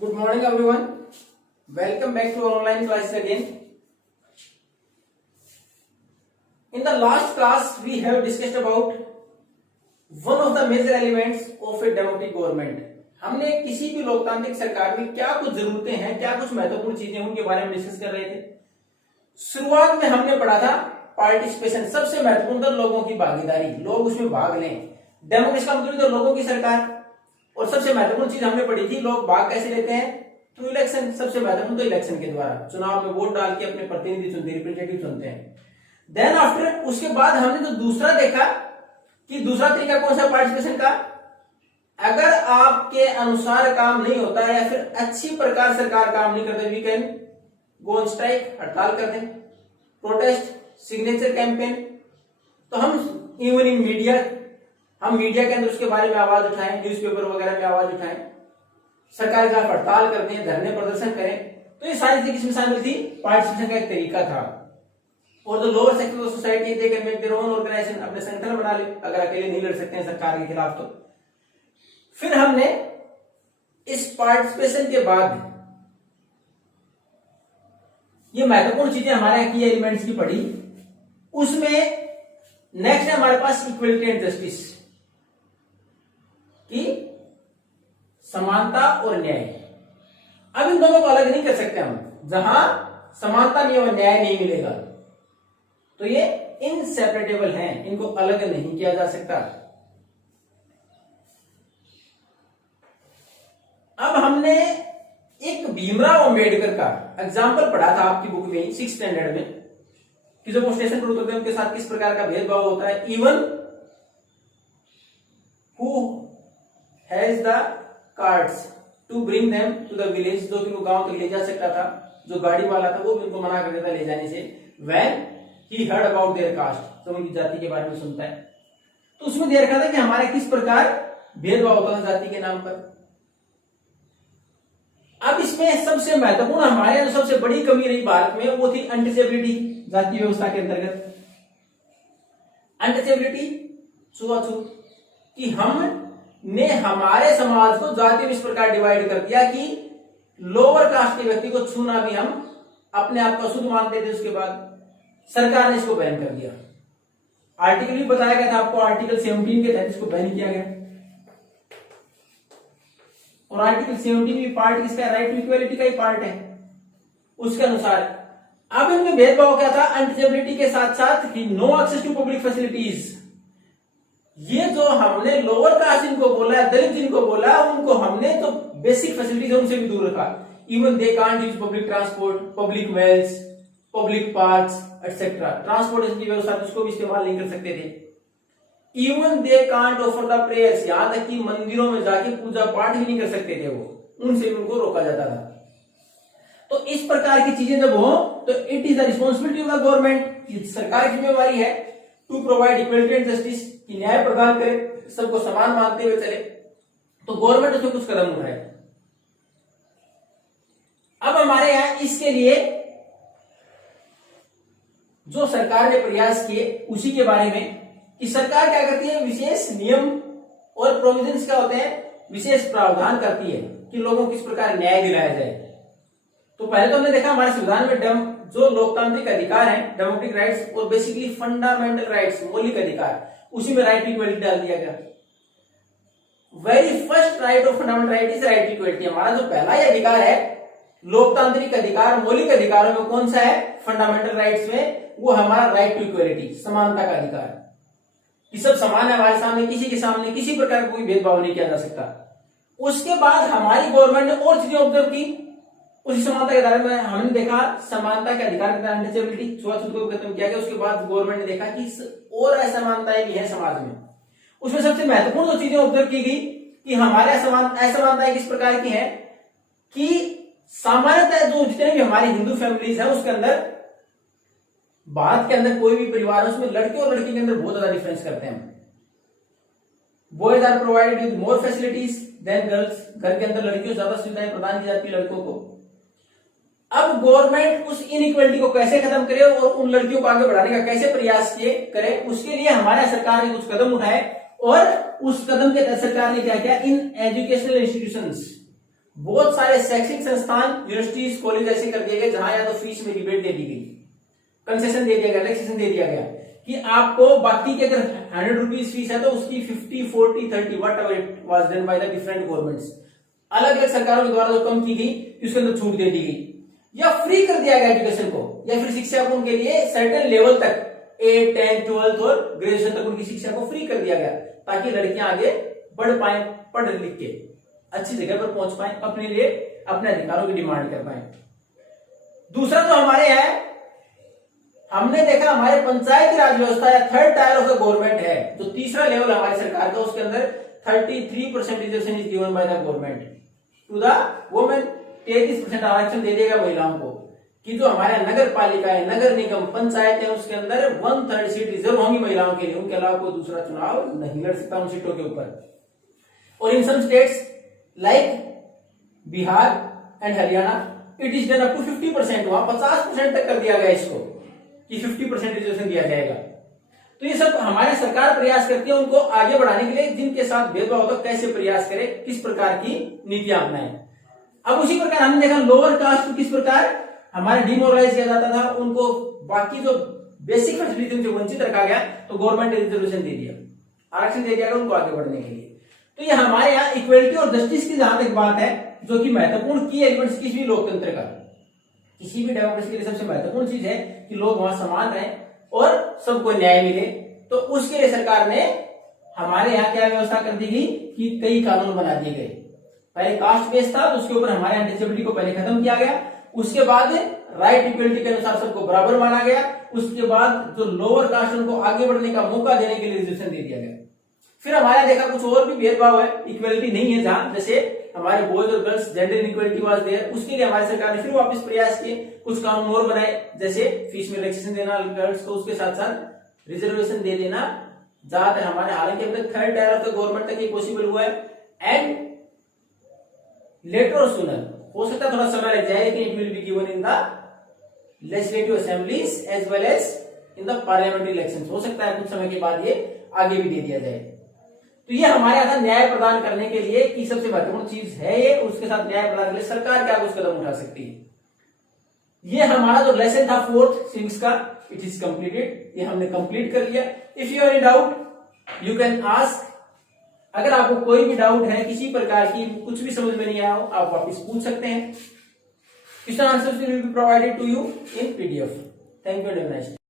Good morning, everyone. Welcome back to our online classes again. In the last class, we have discussed about one of the major elements of a democratic government. हमने किसी भी लोकतांत्रिक सरकार में क्या कुछ जरूरतें हैं, क्या कुछ महत्वपूर्ण चीजें उनके बारे में डिस्कस कर रहे थे। शुरुआत में हमने पढ़ा था पार्टिसिपेशन, सबसे महत्वपूर्ण था लोगों की भागीदारी, लोग उसमें भाग लें। डेमोक्रेसी का मतलब तो लोगों की सरकार। और सबसे महत्वपूर्ण चीज हमने पढ़ी थी, लोग भाग कैसे लेते हैं, थ्रू इलेक्शन। सबसे महत्वपूर्ण तो इलेक्शन के द्वारा, चुनाव में वोट डाल के अपने प्रतिनिधि चुनते, रिप्रेजेंटेटिव चुनते हैं। देन आफ्टर, उसके बाद हमने तो दूसरा देखा कि दूसरा तरीका कौन सा पार्टिसिपेशन का, अगर आपके अनुसार काम नहीं होता है या फिर अच्छी प्रकार सरकार काम नहीं करते, we can go on strike, हड़ताल कर दें, प्रोटेस्ट, सिग्नेचर कैंपेन। तो हम इवन इन मीडिया, हम मीडिया के अंदर उसके बारे में आवाज उठाएं, न्यूज़पेपर वगैरह में आवाज उठाएं, सरकार के खिलाफ हड़ताल करते हैं, धरने प्रदर्शन करें। तो ये सारी चीजें किसमें शामिल थी, पार्टिसिपेशन का एक तरीका था। और जो lower sector of society, they can make their own organisation, अपने संगठन बना ले, अगर अकेले नहीं लड़ सकते हैं सरकार के खिलाफ। तो फिर हमने इस पार्टिसिपेशन के बाद ये महत्वपूर्ण चीजें हमारे की एलिमेंट्स की पढ़ी। उसमें नेक्स्ट है हमारे पास इक्वलिटी एंड जस्टिस की समानता और न्याय। अब इन दोनों को अलग नहीं कर सकते हम, जहां समानता नहीं और न्याय नहीं मिलेगा तो ये इनसेपरेटेबल हैं, इनको अलग नहीं किया जा सकता। अब हमने एक भीमराव अंबेडकर का एग्जाम्पल पढ़ा था आपकी बुक में 6th स्टैंडर्ड में, कि जो स्टेशन पर उतरते हैं उनके साथ किस प्रकार का भेदभाव होता है। Even who has the cards to bring them to the village, जो उनको गांव तक ले जा सकता था, जो गाड़ी वाला था वो भी उनको मना कर देता ले जाने से। When he heard about their caste, तो उनकी जाति के बारे में सुनता है, तो उसमें दे रखा था कि हमारे किस प्रकार भेदभाव होता था जाति के नाम पर। अब इसमें सबसे महत्वपूर्ण हमारे जो सबसे बड़ी कमी रही भारत में, वो थी अनटचेबिलिटी। जाति व्यवस्था के अंतर्गत अनटचेबिलिटी, छुआछूत, कि हमने हमारे समाज को जाति में इस प्रकार डिवाइड कर दिया कि लोअर कास्ट के व्यक्ति को छूना भी हम अपने आप को अशुद्ध मानते थे। उसके बाद सरकार ने इसको बैन कर दिया। आर्टिकल भी बताया गया था आपको, आर्टिकल 17 के तहत इसको बैन किया गया। और आर्टिकल 17 भी पार्ट किसका, राइट टू इक्वालिटी का ही पार्ट है उसके अनुसार। अब इनमें भेदभाव क्या था, अनटचेबिलिटी के साथ साथ कि no access to public facilities. ये जो हमने लोअर कास्ट जिनको बोला, दलित जिनको बोला, उनको हमने तो बेसिक फैसिलिटीज उनसे भी दूर रखा। Even they can't use public transport, public wells, public parks etcetera. Transportation की व्यवस्था उसको भी इस्तेमाल नहीं कर सकते थे। Even they can't offer the prayers, यहां तक कि मंदिरों में जाके पूजा पाठ भी नहीं कर सकते थे वो, उनसे भी उनको रोका जाता था। तो इस प्रकार की चीजें जब हो तो it is the responsibility of the government, सरकार की जिम्मेवारी है to provide equality and justice, कि न्याय प्रदान करे, सबको समान मानते हुए चले। तो गवर्नमेंट उसमें कुछ कदम उठाए। अब हमारे यहां इसके लिए जो सरकार ने प्रयास किए उसी के बारे में, कि सरकार क्या करती है, विशेष नियम और प्रोविजंस क्या होते हैं, विशेष प्रावधान करती है कि लोगों को किस प्रकार न्याय दिलाया जाए। तो पहले तो हमने देखा हमारे संविधान में जो लोकतांत्रिक अधिकार हैं, डेमोक्रेटिक राइट्स और बेसिकली फंडामेंटल राइट्स, मौलिक अधिकार, उसी में राइट टू इक्वलिटी डाल दिया गया। Very first right of fundamental right is right to equality. हमारा जो पहला ही अधिकार है लोकतांत्रिक अधिकार, मौलिक अधिकारों में कौन सा है, फंडामेंटल राइट्स में, वो हमारा राइट टू इक्वलिटी, समानता का अधिकार, कि सब समान है हमारे सामने, किसी के सामने किसी प्रकार का कोई भेदभाव नहीं किया जा सकता। उसके बाद हमारी गवर्नमेंट ने और चीजें ऑब्जर्व की उसी समानता के दायरे में। हमने देखा समानता के अधिकार के तहत अनटचेबिलिटी, छुआछूत को खत्म किया गया। उसके बाद गवर्नमेंट ने देखा कि और असमानताएं भी है समाज में। उसमें सबसे महत्वपूर्ण जो चीजें ऑब्जर्व की गई कि हमारे असमानताएं किस प्रकार की है, कि सामान्यतः जो जितने भी हमारी हिंदू फैमिलीज है उसके अंदर, भारत के अंदर कोई भी परिवार है उसमें लड़के और लड़की के अंदर बहुत ज्यादा डिफरेंस करते हैं। Boys are provided with more facilities than girls, घर के अंदर लड़कियों को ज्यादा सुविधाएं प्रदान की जाती है लड़कों को। अब गवर्नमेंट उस इनइक्वालिटी को कैसे खत्म करे और उन लड़कियों को आगे बढ़ाने का कैसे प्रयास करे, उसके लिए हमारे सरकार ने कुछ कदम उठाए। और उस कदम के तहत सरकार ने क्या किया, इन एजुकेशनल इंस्टीट्यूशंस बहुत सारे शैक्षणिक संस्थान, यूनिवर्सिटीज, कॉलेज ऐसे कर दिए गए जहां या तो फीस में रिबेट दे दी गई, कंसेशन दे दिया गया, रिलैक्सेशन दे दिया गया कि आपको बाकी की अगर 100 रुपीज फीस है तो उसकी 50, 40, 30 what ever it was done by the different governments, अलग अलग सरकारों के द्वारा जो कम की गई उसके अंदर छूट दे दी गई, या फ्री कर दिया गया एजुकेशन को, या फिर शिक्षा को उनके लिए सर्टेन लेवल तक 8, 10, 12 और ग्रेजुएशन तक उनकी शिक्षा को फ्री कर दिया गया ताकि लड़कियां आगे बढ़ पाए, पढ़ लिख के अच्छी जगह पर पहुंच पाए, अपने लिए अपने अधिकारों की डिमांड कर पाए। दूसरा जो हमारे है, हमने देखा हमारे पंचायती राज व्यवस्था या third tier of the government है, जो तीसरा लेवल हमारी सरकार का, उसके अंदर 33% reservation is given by the government to the women. 33% आरक्षण दे देगा महिलाओं को कि जो हमारे नगर पालिका है, नगर निगम, पंचायत है, उसके अंदर 1/3 सीट रिजर्व होंगी महिलाओं के लिए, उनके अलावा कोई दूसरा चुनाव नहीं लड़ सकता उन सीटों के ऊपर। और in some states like Bihar and Haryana it is done up to 50%, वहां 50% तक कर दिया गया इसको कि 50% रिजर्वेशन दिया जाएगा। तो ये सब हमारी सरकार प्रयास करती है उनको आगे बढ़ाने के लिए, जिनके साथ भेदभाव होता कैसे प्रयास करे, किस प्रकार की नीतियां अपनाएं। अब उसी प्रकार हमने देखा लोअर कास्ट को किस प्रकार हमारे डिमोरलाइज किया जाता था, उनको बाकी जो बेसिक फैसिलिटी से वंचित रखा गया, तो गवर्नमेंट ने रिजर्वेशन दे दिया, आरक्षण दे दिया उनको आगे बढ़ने के लिए। तो ये हमारे यहाँ इक्वलिटी और जस्टिस की जहां तक बात है, जो कि महत्वपूर्ण की एलिमेंट्स किसी भी लोकतंत्र का, किसी भी डेमोक्रेसी के लिए सबसे महत्वपूर्ण चीज है कि लोग वहां समान रहे और सबको न्याय मिले। तो उसके लिए सरकार ने हमारे यहाँ क्या व्यवस्था कर दी गई कि कई कानून बना दिए गए। पहले कास्ट बेस था तो उसके ऊपर हमारे यहाँ डिसेबिलिटी को पहले खत्म किया गया, उसके बाद राइट इक्वलिटी के अनुसार सबको बराबर माना गया, उसके बाद जो लोअर कास्ट उनको आगे बढ़ने का मौका देने के लिए रिजर्वेशन दे दिया गया। फिर हमारे देखा कुछ और भी भेदभाव है, इक्वलिटी नहीं है जहां, जैसे हमारे बॉयज और girls gender equality was there, उसके लिए हमारी सरकार ने फिर वापस प्रयास किए, कुछ कानून और बनाए, जैसे फीस में रिलैक्सेशन देना गर्ल्स को, उसके साथ साथ रिजर्वेशन दे देना जहां तक हमारे, हालांकि अब तक third tier of the government तक ये पॉसिबल हुआ है, एंड लेटर और सूनर हो सकता है थोड़ा समय लग जाए, लेकिन it will be given in the legislative assemblies as well as in the parliamentary elections, हो सकता है कुछ समय के बाद ये आगे भी दे दिया जाए। तो ये हमारे यहाँ न्याय प्रदान करने के लिए की सबसे महत्वपूर्ण चीज है ये, उसके साथ न्याय प्रदान के लिए सरकार क्या कुछ कदम उठा सकती है। ये हमारा जो लेसन था 4th सिविक्स का, इट इज कंप्लीटेड, ये हमने कंप्लीट कर लिया। If you any doubt you can ask, अगर आपको कोई भी डाउट है किसी प्रकार की, कुछ भी समझ में नहीं आया हो, आप वापस पूछ सकते हैं। Question answers will be provided to you in PDF। Thank you and have a nice day.